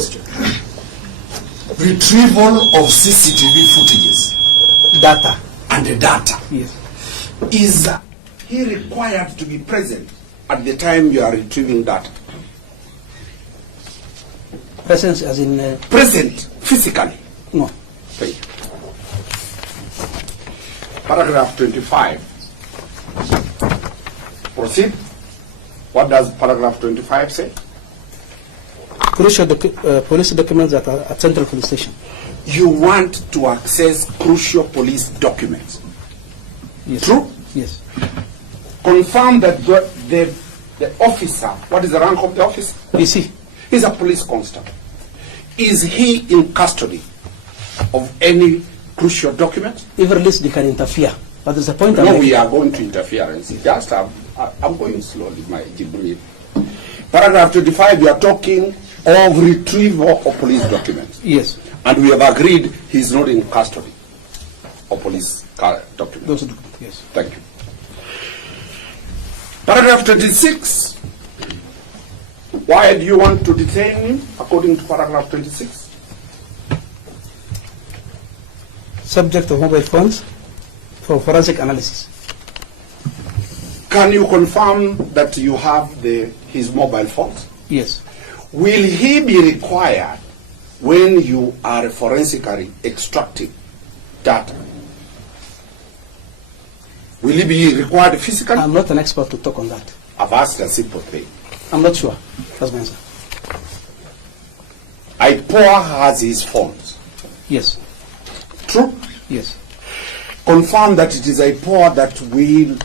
question. Retrieval of CCTV footages. Data. And the data. Yes. Is he required to be present at the time you are retrieving data? Presence as in... present physically? No. Thank you. Paragraph 25. Proceed. What does paragraph 25 say? Crucial police documents that are at Central Police Station. You want to access crucial police documents? Yes. True? Yes. Confirm that the officer, what is the rank of the officer? PC. He's a police constable. Is he in custody of any crucial document? If released, they can interfere. But there's a point I'm No, making. we are going to interference. Just I'm going slowly, my Jibril. Paragraph 25, you are talking of retrieval of police documents. Yes. And we have agreed he's not in custody of police documents. Those documents, yes. Thank you. Paragraph 26. Why do you want to detain him according to paragraph 26? Subject to mobile phones for forensic analysis. Can you confirm that you have his mobile phones? Yes. Will he be required when you are forensically extracting data? Will he be required physically? I'm not an expert to talk on that. I've asked a simple thing. I'm not sure. That's my answer. Ipoa has his phones. Yes. True? Yes. Confirm that it is Ipoa that will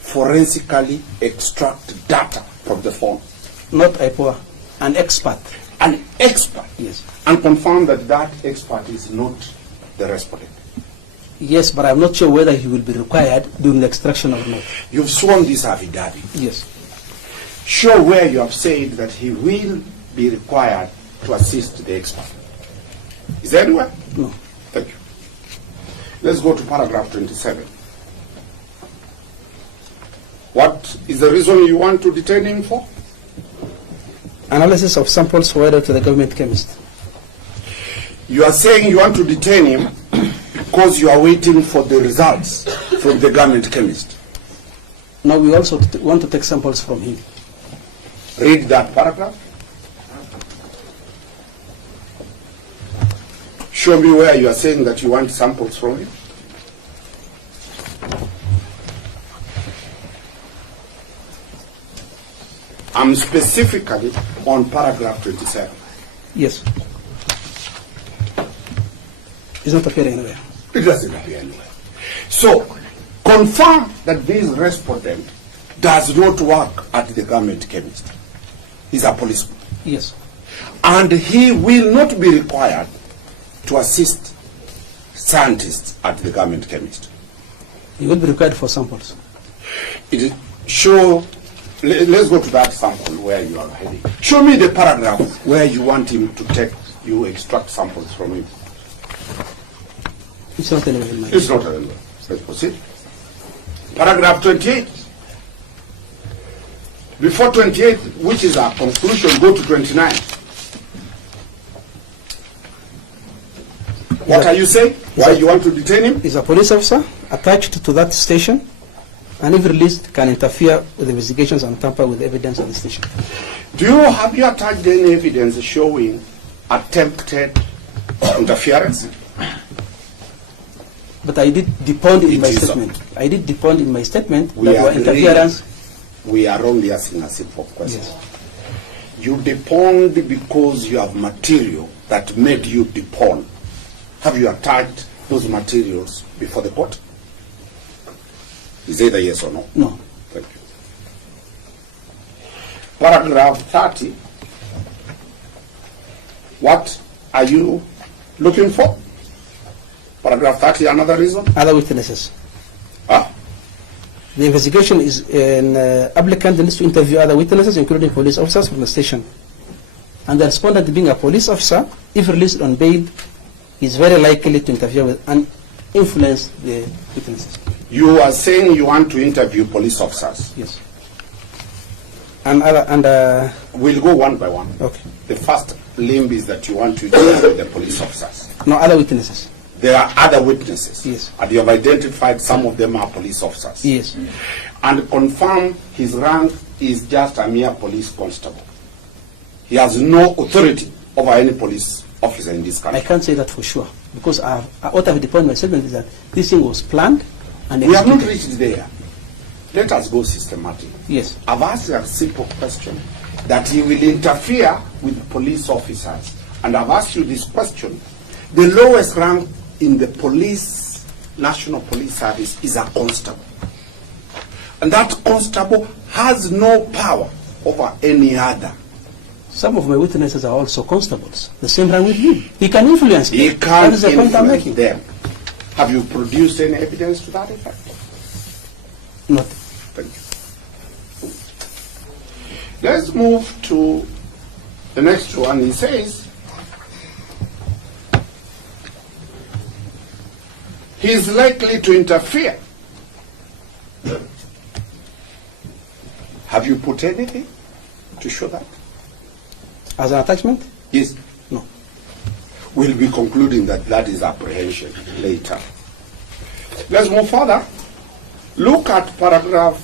forensically extract data from the phone. Not Ipoa, an expert. An expert? Yes. And confirm that that expert is not the respondent. Yes, but I'm not sure whether he will be required during the extraction or not. You've sworn this affidavit. Yes. Show where you have said that he will be required to assist the expert. Is there anywhere? No. Thank you. Let's go to paragraph 27. What is the reason you want to detain him for? Analysis of samples forwarded to the government chemist. You are saying you want to detain him because you are waiting for the results from the government chemist. Now we also want to take samples from him. Read that paragraph. Show me where you are saying that you want samples from him. I'm specifically on paragraph 27. Yes. It's not appearing anywhere. It doesn't appear anywhere. So, confirm that this respondent does not work at the government chemist. He's a policeman. Yes. And he will not be required to assist scientists at the government chemist. He will be required for samples. It is let's go to that sample where you are heading. Show me the paragraph where you want him to extract samples from him. It's not anywhere in my... It's not anywhere. Let's proceed. Paragraph 28. Before 28, which is our conclusion, go to 29. What are you saying? Why you want to detain him? He's a police officer attached to that station, and if released, can interfere with investigations and tamper with evidence of the station. Have you attached any evidence showing attempted interference? But I did depend in my statement. I did depend in my statement that there were interference. We are only asking a simple question. Yes. You depend because you have material that made you depend. Have you attached those materials before the court? Is either yes or no? No. Thank you. Paragraph 30. What are you looking for? Paragraph 30, another reason? Other witnesses. Ah. The investigation is an applicant needs to interview other witnesses, including police officers from the station. And the respondent, being a police officer, if released on bail, is very likely to interfere with and influence the witnesses. You are saying you want to interview police officers? Yes. And we'll go one by one. Okay. The first Limbis that you want to deal with the police officers? No, other witnesses. There are other witnesses. Yes. And you have identified some of them are police officers. Yes. And confirm his rank is just a mere police constable. He has no authority over any police officer in this country. I can't say that for sure, because what I've defined my statement is that this thing was planned and We have not executed. reached there. Let us go systematic. Yes. I've asked a simple question, that he will interfere with police officers. And I've asked you this question. The lowest rank in the police, National Police Service, is a constable. And that constable has no power over any other. Some of my witnesses are also constables. The same rank with me. He can influence them. He That can't is the point I'm influence making. them. Have you produced any evidence to that effect? Not. Thank you. Let's move to the next one. He says, he is likely to interfere. Have you put anything to show that? As an attachment? Yes. No. We'll be concluding that that is apprehension later. Let's move further. Look at paragraph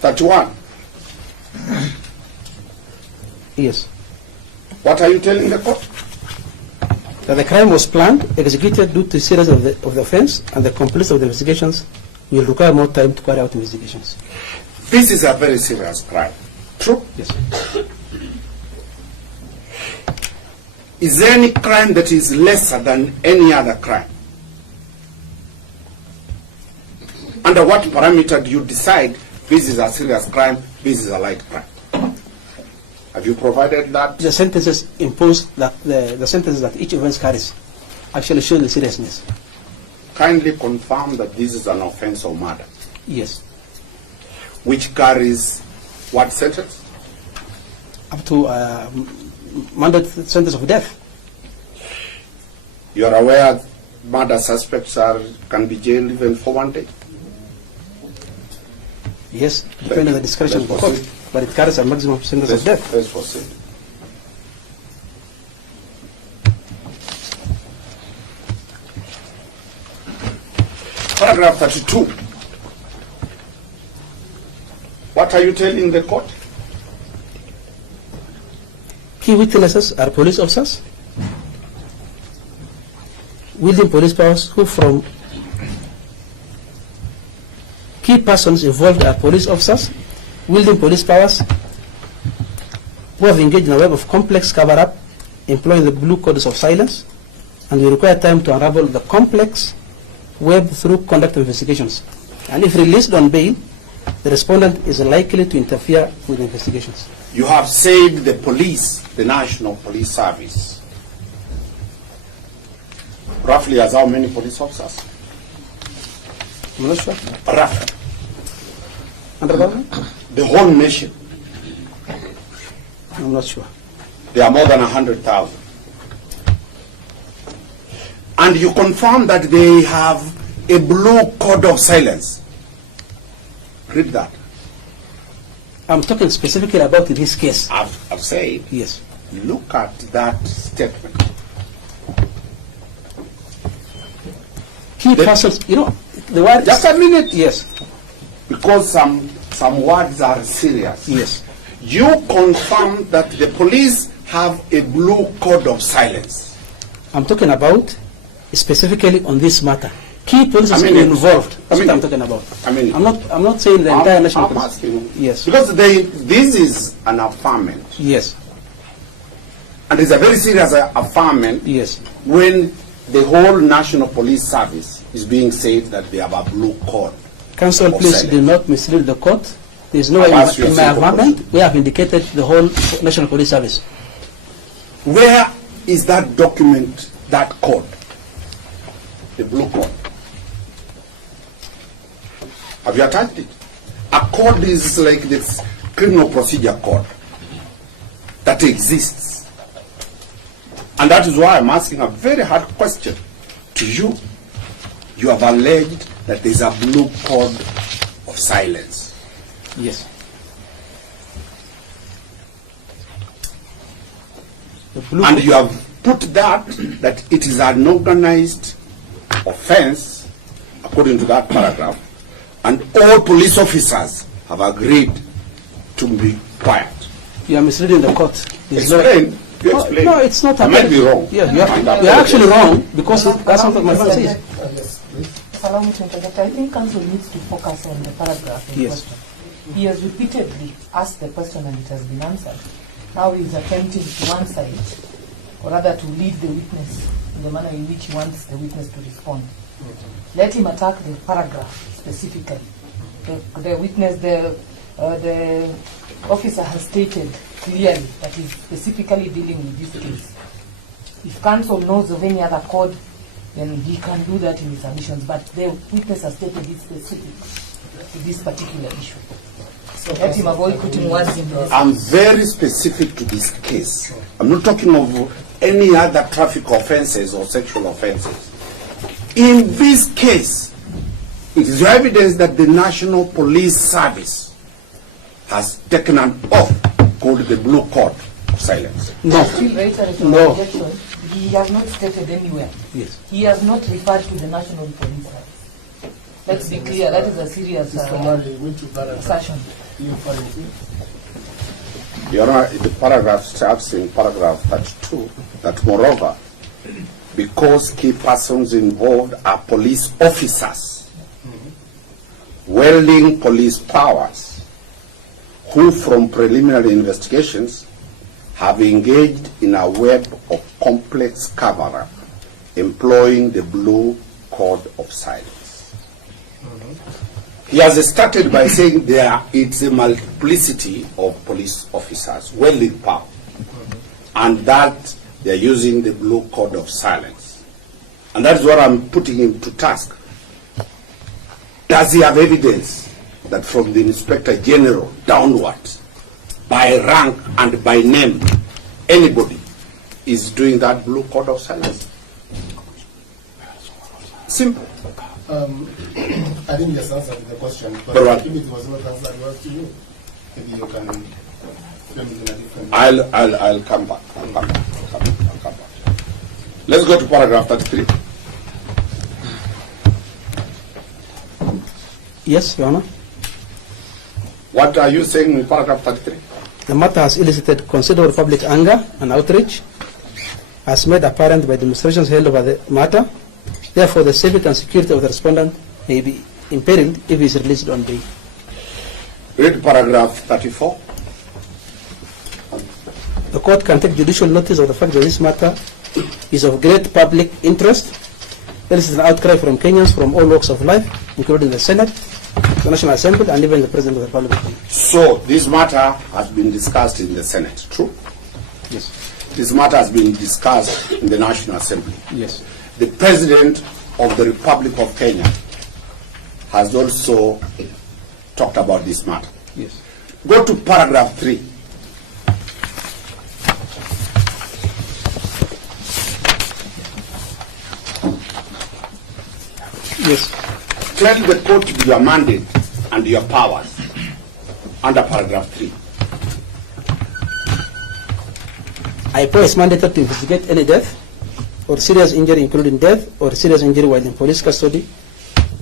31. Yes. What are you telling the court? That the crime was planned, executed due to the seriousness of the offense, and the completeness of the investigations will require more time to carry out investigations. This is a very serious crime. True? Yes. Is there any crime that is lesser than any other crime? Under what parameter do you decide this is a serious crime, this is a light crime? Have you provided that? The sentences imposed, that the sentences that each offense carries actually show the seriousness. Kindly confirm that this is an offense of murder, Yes. which carries what sentence? Up to mandatory sentence of death. You are aware murder suspects can be jailed even for 1 day? Yes, depending on the discretion of the court. But it carries a maximum sentence of death. Let's proceed. Paragraph 32. What are you telling the court? Key witnesses are police officers wielding police powers who from key persons involved are police officers wielding police powers who have engaged in a web of complex cover-up employing the blue codes of silence, and will require time to unravel the complex web through conduct of investigations. And if released on bail, the respondent is likely to interfere with the investigations. You have said the police, the National Police Service, roughly has how many police officers? I'm not sure. Roughly. 100,000? The whole nation. I'm not sure. There are more than 100,000. And you confirm that they have a blue code of silence. Read that. I'm talking specifically about this case. I've said, Yes. look at that statement. Key persons, you know, the word... Just a minute. Yes. Because some words are serious. Yes. You confirm that the police have a blue code of silence. I'm talking about specifically on this matter. Key police I mean, involved. That's I mean, what I'm talking about. I mean, I'm not saying the entire national I'm police. asking. Yes. Because this is an affirmation. Yes. And it's a very serious affirmation. Yes. When the whole National Police Service is being said that they have a blue code. Counsel, of please silence. do not mislead the court. There is no I'll way ask you a in my simple amendment question. we have indicated the whole National Police Service. Where is that document, that code? The blue code. Have you attached it? A code is like this criminal procedure code that exists. And that is why I'm asking a very hard question to you. You have alleged that there is a blue code of silence. Yes. And you have put that it is an organized offense, according to that paragraph, and all police officers have agreed to be quiet. You are misleading the court. Explain. You explain. No, it's not. I might be wrong. Yeah, you are actually wrong, because that's not what my friend says. Yes, please. Allow me to interject. I think counsel needs to focus on the paragraph in Yes. question. He has repeatedly asked the question and it has been answered. Now he is attempting to one side, or rather to lead the witness in the manner in which he wants the witness to respond. Let him attack the paragraph specifically. The witness, the officer has stated clearly that he's specifically dealing with this case. If counsel knows of any other code, then he can do that in his submissions. But the witness has stated it specific to this particular issue. So let him avoid putting words in the... I'm very specific to this case. I'm not talking of any other traffic offenses or sexual offenses. In this case, it is evidence that the National Police Service has taken an oath called the Blue Code of Silence. No. Still reiterating No. objection. He has not stated anywhere. Yes. He has not referred to the National Police Service. Let's be clear, that is a serious assertion. Your Honor, the paragraph starts in paragraph 32 that moreover, because key persons involved are police officers, wielding police powers, who from preliminary investigations have engaged in a web of complex cover-up, employing the Blue Code of Silence. He has started by saying it's a multiplicity of police officers wielding power, and that they are using the Blue Code of Silence. And that's what I'm putting him to task. Does he have evidence that from the Inspector General downwards, by rank and by name, anybody is doing that Blue Code of Silence? Simple. I think he has answered the question, but But if it was not answered, it was to you. Maybe you can frame it in a different way. I'll come back. I'll come back. Let's go to paragraph 33. Yes, Your Honor. What are you saying in paragraph 33? The matter has elicited considerable public anger and outrage, as made apparent by demonstrations held over the matter. Therefore, the safety and security of the respondent may be imperiled if he is released on bail. Read paragraph 34. The court can take judicial notice of the fact that this matter is of great public interest. There is an outcry from Kenyans from all walks of life, including the Senate, the National Assembly, and even the President of the Republic. So, this matter has been discussed in the Senate, true? Yes. This matter has been discussed in the National Assembly. Yes. The President of the Republic of Kenya has also talked about this matter. Yes. Go to paragraph 3. Yes. Tell the court your mandate and your powers under paragraph 3. Ipoa is mandated to investigate any death or serious injury, including death or serious injury while in police custody,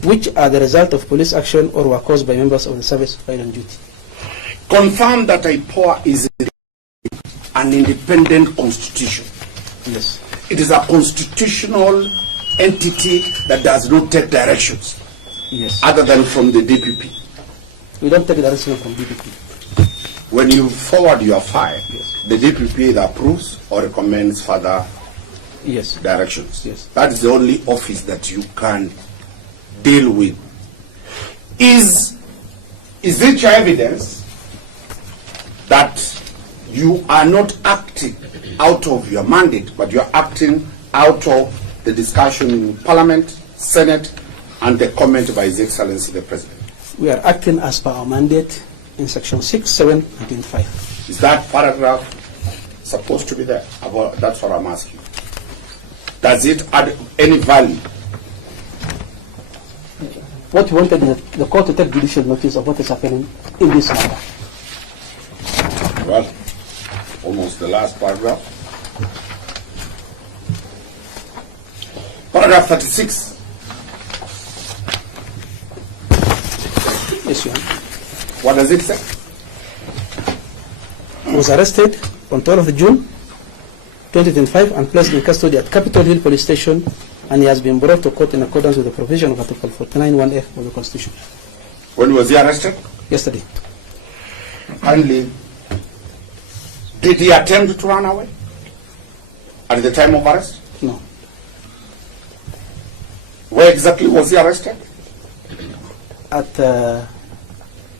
which are the result of police action or were caused by members of the service while on duty. Confirm that Ipoa is an independent constitution. Yes. It is a constitutional entity that does not take directions Yes. other than from the DPP. We don't take direction from DPP. When you forward your file, the DPP either approves or recommends further Yes. directions. Yes. That is the only office that you can deal with. Is it your evidence that you are not acting out of your mandate, but you are acting out of the discussion in Parliament, Senate, and the comment by His Excellency the President? We are acting as per our mandate in section 6, 7, and 25. Is that paragraph supposed to be there? That's what I'm asking. Does it add any value? What we wanted is the court to take judicial notice of what is happening in this matter. Well, almost the last paragraph. Paragraph 36. Yes, Your Honor. What does it say? He was arrested on 12th of June 2025 and placed in custody at Capitol Hill Police Station, and he has been brought to court in accordance with the provision of Article 49(1)(f) of the Constitution. When was he arrested? Yesterday. Finally, did he attempt to run away at the time of arrest? No. Where exactly was he arrested? At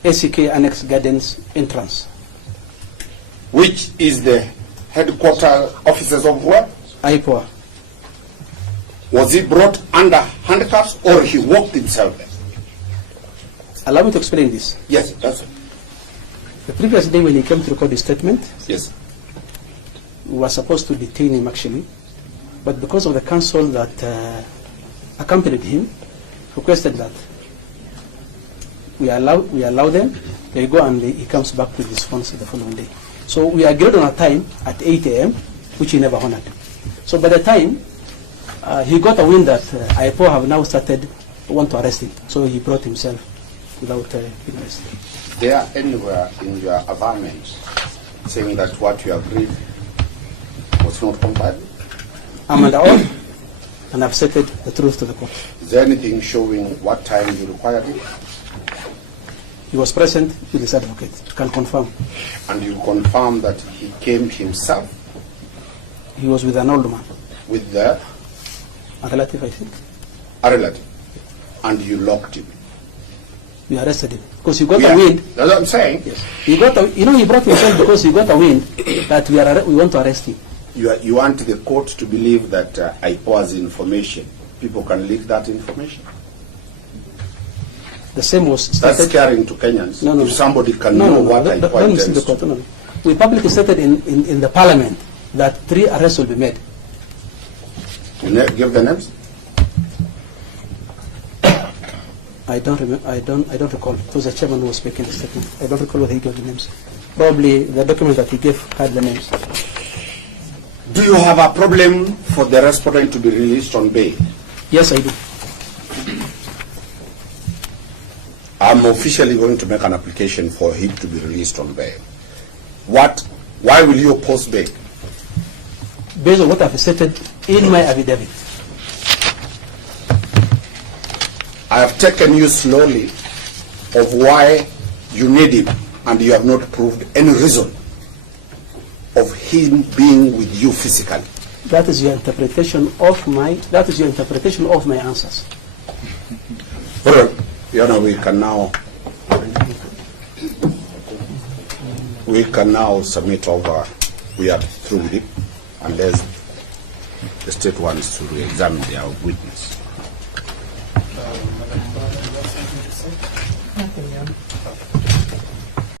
ACK Annex Gardens entrance. Which is the headquarters offices of where? Ipoa. Was he brought under handcuffs or he walked himself there? Allow me to explain this. Yes, that's it. The previous day when he came to record his statement, Yes. we were supposed to detain him actually, but because of the counsel that accompanied him, requested that we allow them, they go and he comes back to this response the following day. So we agreed on a time at 8 a.m., which he never honored. So by the time he got a wind that Ipoa have now started want to arrest him, so he brought himself without being arrested. There anywhere in your averment saying that what you agreed was not complied? I'm under oath, and I've stated the truth to the court. Is there anything showing what time you required it? He was present with his advocate, can confirm. And you confirm that he came himself He was with an old man, with the a relative, I think. a relative, and you locked him. We arrested him because he got Yeah, a wind. that's what I'm saying. Yes. He got a, he brought himself because he got a wind that we want to arrest him. You want the court to believe that Ipoa's information, people can leak that information. The same was That's stated. scaring to Kenyans. No, no, if no. somebody can No, know no, no, what don't- Ipoa don't listen to intends the court. No, no. We publicly stated in the parliament that 3 arrests will be made. to give the names. I don't remember. I don't recall. It was the chairman who was making the statement. I don't recall whether he gave the names. Probably the document that he gave had the names. Do you have a problem for the respondent to be released on bail? Yes, I do. I'm officially going to make an application for him to be released on bail. Why will you oppose bail? Based on what I've stated in my affidavit. I have taken you slowly of why you need him, and you have not proved any reason of him being with you physically. That is your interpretation of my. That is your interpretation of my answers. Well, we can now submit over. We are through with it, unless the state wants to re-examine their witness. Nothing, yeah.